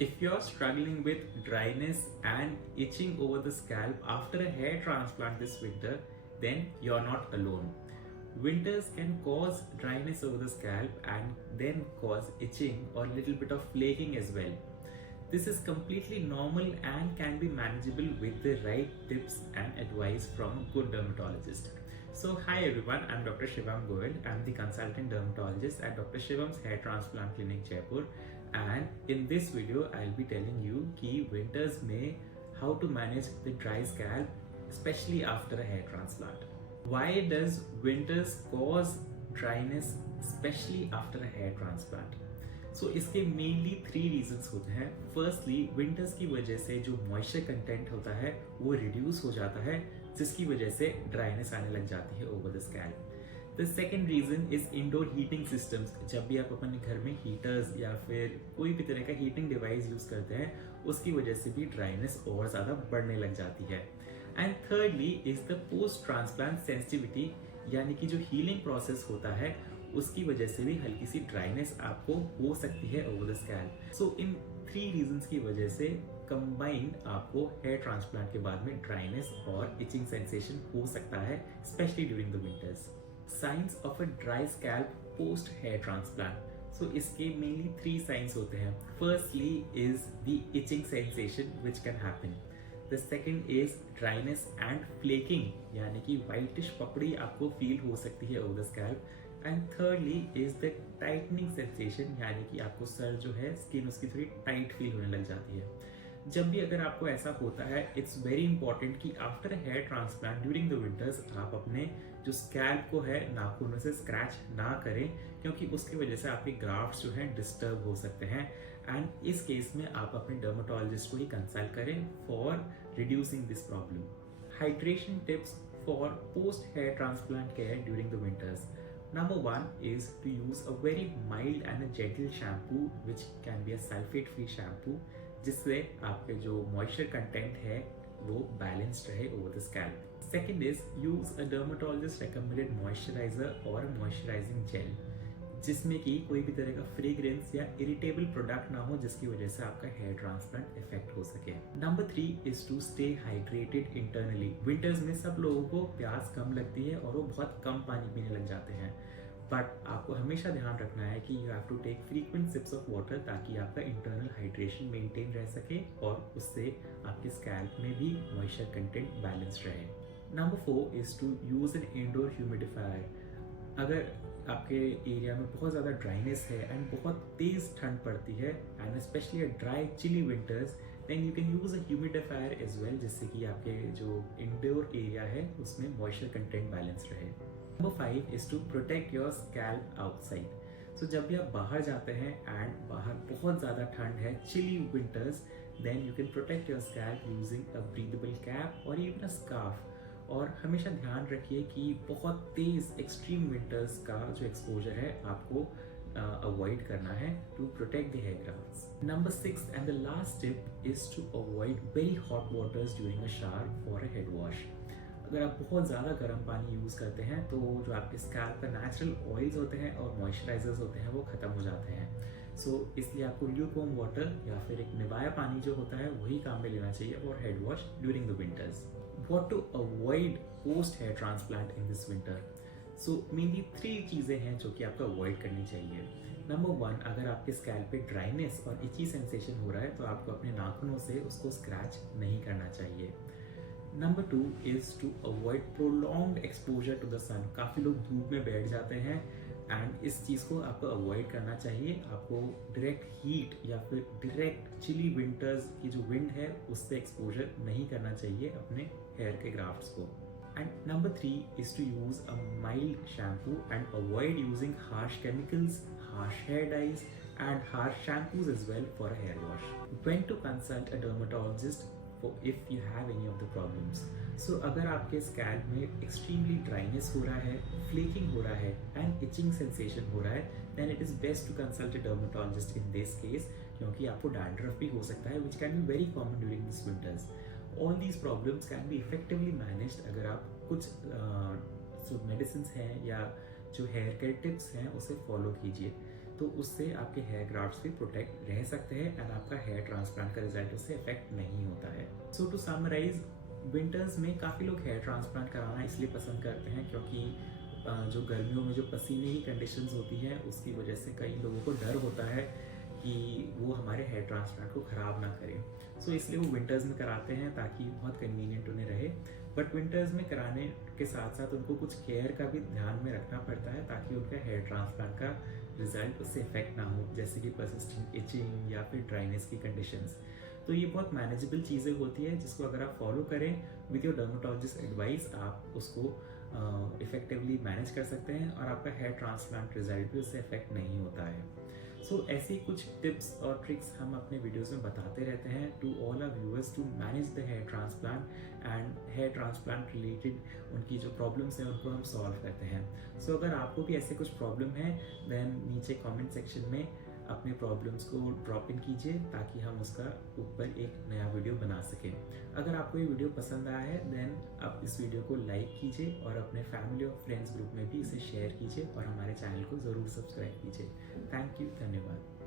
If you're struggling with dryness and itching over the scalp after a hair transplant this winter, then you're not alone. Winters can cause dryness over the scalp and then cause itching or a little bit of flaking as well. This is completely normal and can be manageable with the right tips and advice from a good dermatologist. So hi everyone, I'm Dr. Shivam Goyal. I'm the consultant dermatologist at Dr. Shivam's Hair Transplant Clinic Jaipur, and in this video I'll be telling you कि winters में how to manage the dry scalp, especially after a hair transplant. Why does winters cause dryness, especially after a hair transplant? सो इसके mainly 3 reasons होते हैं. Firstly winters की वजह से जो moisture content होता है वो रिड्यूस हो जाता है, जिसकी वजह से ड्राइनेस आने लग जाती है over the scalp. The second reason is indoor heating systems. जब भी आप अपने घर में हीटर्स या फिर कोई भी तरह का हीटिंग डिवाइस यूज करते हैं, उसकी वजह से भी ड्राइनेस और ज़्यादा बढ़ने लग जाती है. And thirdly is the post transplant sensitivity, यानी कि जो हीलिंग प्रोसेस होता है उसकी वजह से भी हल्की सी ड्राइनेस आपको हो सकती है over the scalp. So in 3 reasons की वजह से कंबाइंड आपको हेयर ट्रांसप्लांट के बाद में ड्राइनेस और इचिंग सेंसेशन हो सकता है, specially during the winters. Science of a dry scalp post hair transplant. So इसके मेनली 3 साइंस होते हैं. Firstly is the itching sensation which can happen. The second is dryness and flaking, यानी कि whitish पपड़ी आपको फील हो सकती है over the scalp. And thirdly is the tightening sensation, यानी कि आपको सर जो है स्किन उसकी थोड़ी टाइट फील होने लग जाती है. जब भी अगर आपको ऐसा होता है, इट्स वेरी इंपॉर्टेंट कि after hair transplant during the winters आप अपने जो स्कैल्प को है नाखूनों से स्क्रैच ना करें, क्योंकि उसकी वजह से आपके ग्राफ्ट्स जो हैं डिस्टर्ब हो सकते हैं. एंड इस केस में आप अपने डर्मेटोलॉजिस्ट को ही कंसल्ट करें for reducing this problem. Hydration tips for post hair transplant care during the winters. Number 1 is to use a very mild and a gentle shampoo, which can be a sulfate-free shampoo, जिससे आपके जो moisture content है वो balanced रहे over the scalp. Second is use a dermatologist recommended moisturizer or a moisturizing gel, जिसमें कि कोई भी तरह का फ्रेग्रेंस या इरिटेबल प्रोडक्ट ना हो, जिसकी वजह से आपका हेयर ट्रांसप्लांट इफेक्ट हो सके. Number 3 is to stay hydrated internally. Winters में सब लोगों को प्यास कम लगती है और वो बहुत कम पानी पीने लग जाते हैं, बट आपको हमेशा ध्यान रखना है कि you have to take frequent sips of water, ताकि आपका इंटरनल हाइड्रेशन मेंटेन रह सके और उससे आपके स्कैल्प में भी मॉइस्चर कंटेंट बैलेंस रहे. Number 4 is to use an indoor humidifier. अगर आपके एरिया में बहुत ज़्यादा ड्राइनेस है एंड बहुत तेज़ ठंड पड़ती है and specially a dry chilly winters, then you can use a humidifier as well, जिससे कि आपके जो इंडोर एरिया है उसमें मॉइस्चर कंटेंट बैलेंस रहे. Number 5 is to protect your scalp outside. So जब भी आप बाहर जाते हैं एंड बाहर बहुत ज़्यादा ठंड है, chilly winters, then you can protect your scalp using a breathable cap और इवन अ स्कार्फ. और हमेशा ध्यान रखिए कि बहुत तेज़ एक्सट्रीम विंटर्स का जो एक्सपोजर है आपको अवॉइड करना है to protect the hair grafts. Number 6 and the last tip is to avoid very hot waters during a shower for a head wash. अगर आप बहुत ज़्यादा गर्म पानी यूज़ करते हैं तो जो आपके स्कैल्प पर नेचुरल ऑयल्स होते हैं और मॉइस्चराइजर्स होते हैं वो ख़त्म हो जाते हैं. सो इसलिए आपको ल्यूकवार्म वाटर या फिर एक निवाया पानी जो होता है वही काम में लेना चाहिए और head wash during the winters. What to avoid post hair transplant in this winter? So mainly 3 चीज़ें हैं जो कि आपको अवॉइड करनी चाहिए. नंबर 1, अगर आपके स्कैल्प पे ड्राइनेस और इची सेंसेशन हो रहा है तो आपको अपने नाखूनों से उसको स्क्रैच नहीं करना चाहिए. Number 2 is to avoid prolonged exposure to the sun. काफ़ी लोग धूप में बैठ जाते हैं एंड इस चीज़ को आपको अवॉइड करना चाहिए. आपको डायरेक्ट हीट या फिर डायरेक्ट चिली विंटर्स की जो विंड है उससे एक्सपोजर नहीं करना चाहिए अपने हेयर के ग्राफ्ट्स को. And number 3 is to use a mild shampoo and avoid using harsh chemicals, harsh hair dyes and harsh shampoos as well for a hair wash. When to consult a dermatologist if you have any of the problems. So अगर आपके scalp में extremely dryness हो रहा है, flaking हो रहा है and itching sensation हो रहा है, then it is best to consult a dermatologist in this case, क्योंकि आपको डैंड्रफ भी हो सकता है which can be very common during these winters. All these problems can be effectively managed अगर आप कुछ जो मेडिसिन हैं या जो हेयर केयर टिप्स हैं उसे फॉलो कीजिए. तो उससे आपके हेयर ग्राफ्ट्स भी प्रोटेक्ट रह सकते हैं एंड आपका हेयर ट्रांसप्लांट का रिजल्ट उससे इफेक्ट नहीं होता है। सो टू समराइज, विंटर्स में काफ़ी लोग हेयर ट्रांसप्लांट कराना इसलिए पसंद करते हैं क्योंकि जो गर्मियों में जो पसीने की कंडीशंस होती हैं उसकी वजह से कई लोगों को डर होता है कि वो हमारे हेयर ट्रांसप्लांट को ख़राब ना करें। सो इसलिए वो विंटर्स में कराते हैं ताकि बहुत कन्वीनियंट उन्हें रहे। बट विंटर्स में कराने के साथ साथ उनको कुछ केयर का भी ध्यान में रखना पड़ता है ताकि उनका हेयर ट्रांसप्लांट का रिजल्ट उससे इफेक्ट ना हो, जैसे कि परसिस्टेंट इचिंग या फिर ड्राइनेस की कंडीशंस। तो ये बहुत मैनेजेबल चीज़ें होती है जिसको अगर आप फॉलो करें विद योर डर्मेटोलॉजिस्ट एडवाइस, आप उसको इफेक्टिवली मैनेज कर सकते हैं और आपका हेयर ट्रांसप्लांट रिजल्ट भी उससे इफेक्ट नहीं होता है। सो ऐसी कुछ टिप्स और ट्रिक्स हम अपने वीडियोस में बताते रहते हैं to all our viewers to manage the hair transplant and hair transplant related उनकी जो प्रॉब्लम्स हैं उनको हम सॉल्व करते हैं। सो अगर आपको भी ऐसे कुछ प्रॉब्लम है देन नीचे कमेंट सेक्शन में अपने प्रॉब्लम्स को ड्रॉप इन कीजिए ताकि हम उसका ऊपर एक नया वीडियो बना सकें। अगर आपको ये वीडियो पसंद आया है देन आप इस वीडियो को लाइक कीजिए और अपने फैमिली और फ्रेंड्स ग्रुप में भी इसे शेयर कीजिए और हमारे चैनल को ज़रूर सब्सक्राइब कीजिए। थैंक यू, धन्यवाद।